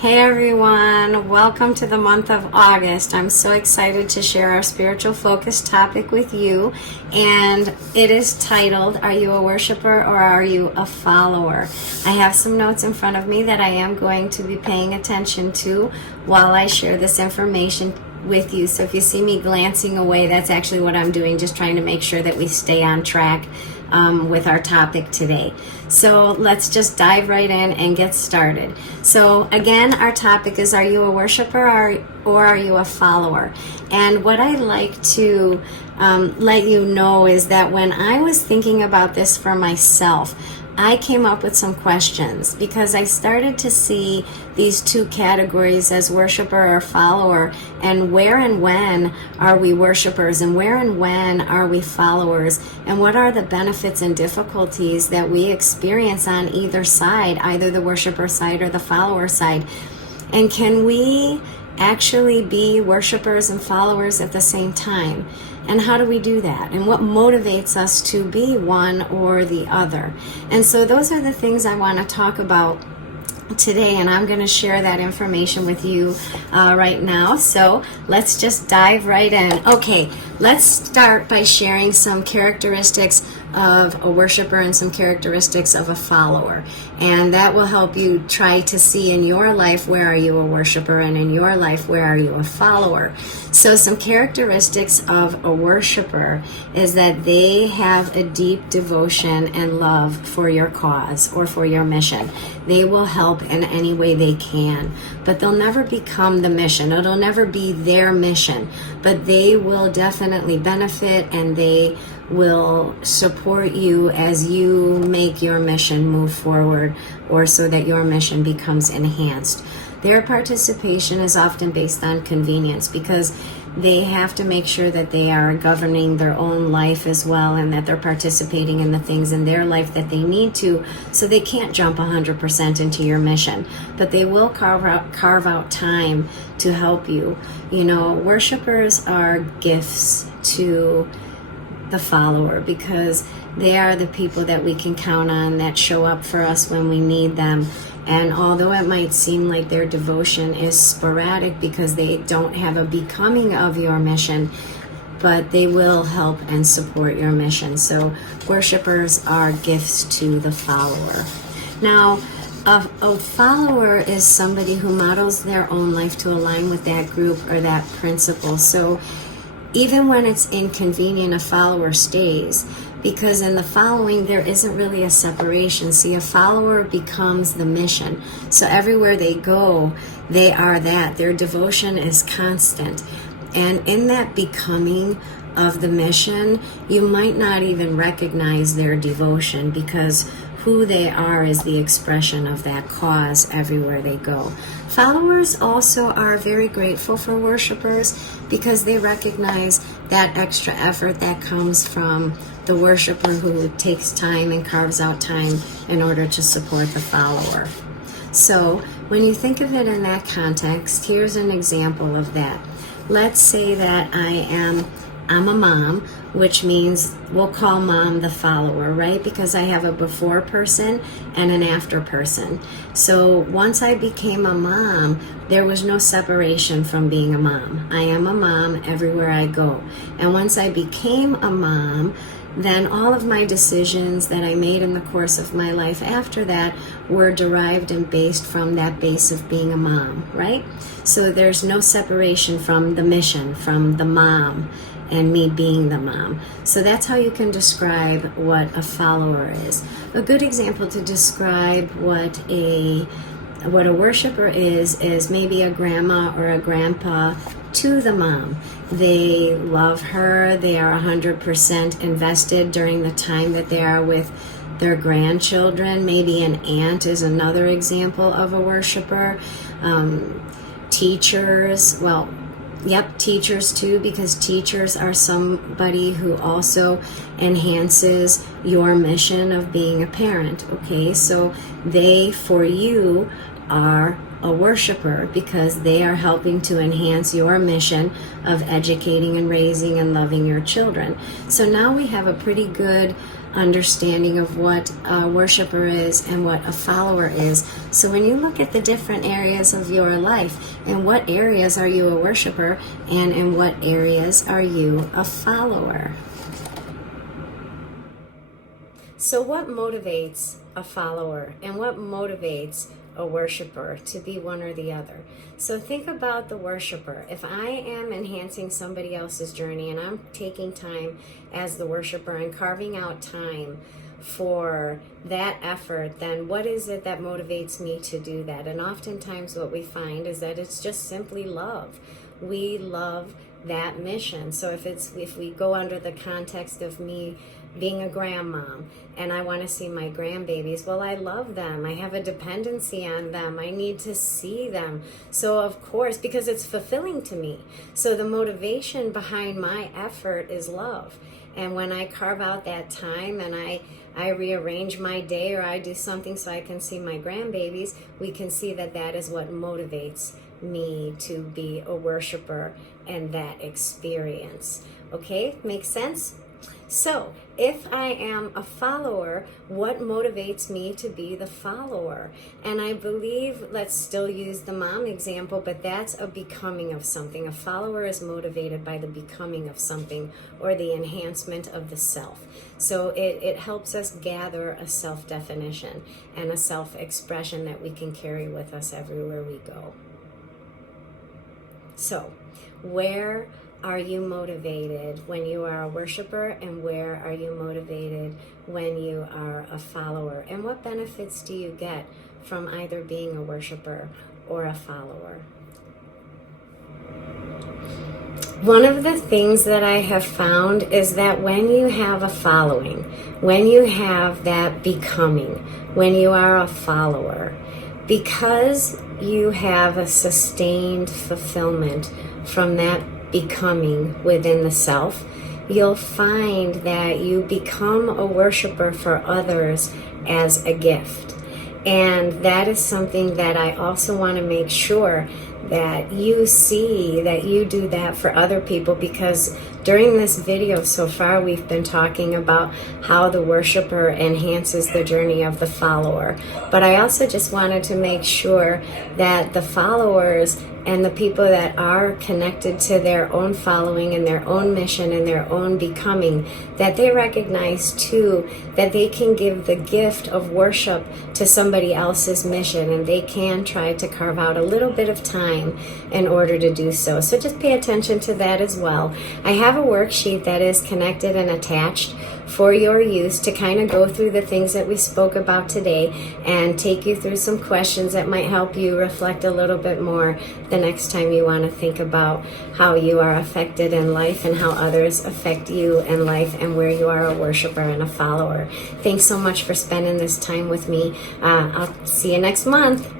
Hey everyone, welcome to the month of August. I'm so excited to share our spiritual focus topic with you, and it is titled, Are you a worshiper or are you a follower? I have some notes in front of me that I am going to be paying attention to while I share this information with you. So if you see me glancing away, that's actually what I'm doing, just trying to make sure that we stay on track with our topic today. So let's just dive right in and get started. So again, our topic is, are you a worshiper or are you a follower? And what I like to let you know is that when I was thinking about this for myself, I came up with some questions because I started to see these two categories as worshiper or follower, and where and when are we worshipers and where and when are we followers, and what are the benefits and difficulties that we experience on either side, either the worshiper side or the follower side, and can we actually be worshipers and followers at the same time? And how do we do that? And what motivates us to be one or the other? And so those are the things I want to talk about today, and I'm going to share that information with you right now. So let's just dive right in. Okay, let's start by sharing some characteristics of a worshiper and some characteristics of a follower. And that will help you try to see in your life, where are you a worshiper, and in your life, where are you a follower. So some characteristics of a worshiper is that they have a deep devotion and love for your cause or for your mission. They will help in any way they can, but they'll never become the mission. It'll never be their mission, but they will definitely benefit, and they will support you as you make your mission move forward, or so that your mission becomes enhanced. Their participation is often based on convenience because they have to make sure that they are governing their own life as well, and that they're participating in the things in their life that they need to, so they can't jump 100% into your mission, but they will carve out time to help you. You know, worshipers are gifts to the follower because they are the people that we can count on, that show up for us when we need them. And although it might seem like their devotion is sporadic because they don't have a becoming of your mission, but they will help and support your mission. So worshipers are gifts to the follower. Now, a follower is somebody who models their own life to align with that group or that principle. So even when it's inconvenient, a follower stays, because in the following there isn't really a separation. See, a follower becomes the mission. So everywhere they go, they are that. Their devotion is constant. And in that becoming of the mission, you might not even recognize their devotion, because who they are is the expression of that cause everywhere they go. Followers also are very grateful for worshipers because they recognize that extra effort that comes from the worshiper who takes time and carves out time in order to support the follower. So when you think of it in that context, here's an example of that. Let's say that I'm a mom, which means we'll call mom the follower, right? Because I have a before person and an after person. So once I became a mom, there was no separation from being a mom. I am a mom everywhere I go. And once I became a mom, then all of my decisions that I made in the course of my life after that were derived and based from that base of being a mom, right? So there's no separation from the mission, from the mom, and me being the mom. So that's how you can describe what a follower is. A good example to describe what a worshiper is maybe a grandma or a grandpa to the mom. They love her. They are 100% invested during the time that they are with their grandchildren. Maybe an aunt is another example of a worshiper. Teachers, teachers too, because teachers are somebody who also enhances your mission of being a parent. Okay, so they, for you, are a worshiper because they are helping to enhance your mission of educating and raising and loving your children. So now we have a pretty good understanding of what a worshiper is and what a follower is. So when you look at the different areas of your life, in what areas are you a worshiper and in what areas are you a follower? So what motivates a follower and what motivates a worshiper to be one or the other? So think about the worshiper. If I am enhancing somebody else's journey and I'm taking time as the worshiper and carving out time for that effort, then what is it that motivates me to do that? And oftentimes what we find is that it's just simply love. We love that mission. So if we go under the context of me being a grandmom and I want to see my grandbabies, well, I love them. I have a dependency on them. I need to see them. So of course, because it's fulfilling to me. So the motivation behind my effort is love. And when I carve out that time and I rearrange my day or I do something so I can see my grandbabies, we can see that that is what motivates me to be a worshiper and that experience. Okay, makes sense? So, if I am a follower, what motivates me to be the follower? And I believe, let's still use the mom example, but that's a becoming of something. A follower is motivated by the becoming of something or the enhancement of the self. So it helps us gather a self-definition and a self-expression that we can carry with us everywhere we go. So, where are you motivated when you are a worshiper, and where are you motivated when you are a follower? And what benefits do you get from either being a worshiper or a follower? One of the things that I have found is that when you have a following, when you have that becoming, when you are a follower, because you have a sustained fulfillment from that becoming within the self, you'll find that you become a worshiper for others as a gift. And that is something that I also want to make sure that you see that you do that for other people, because during this video so far we've been talking about how the worshiper enhances the journey of the follower. But I also just wanted to make sure that the followers and the people that are connected to their own following and their own mission and their own becoming, that they recognize too that they can give the gift of worship to somebody else's mission, and they can try to carve out a little bit of time in order to do so. So just pay attention to that as well. I have a worksheet that is connected and attached for your use to kind of go through the things that we spoke about today and take you through some questions that might help you reflect a little bit more the next time you want to think about how you are affected in life and how others affect you in life and where you are a worshiper and a follower. Thanks so much for spending this time with me. I'll see you next month.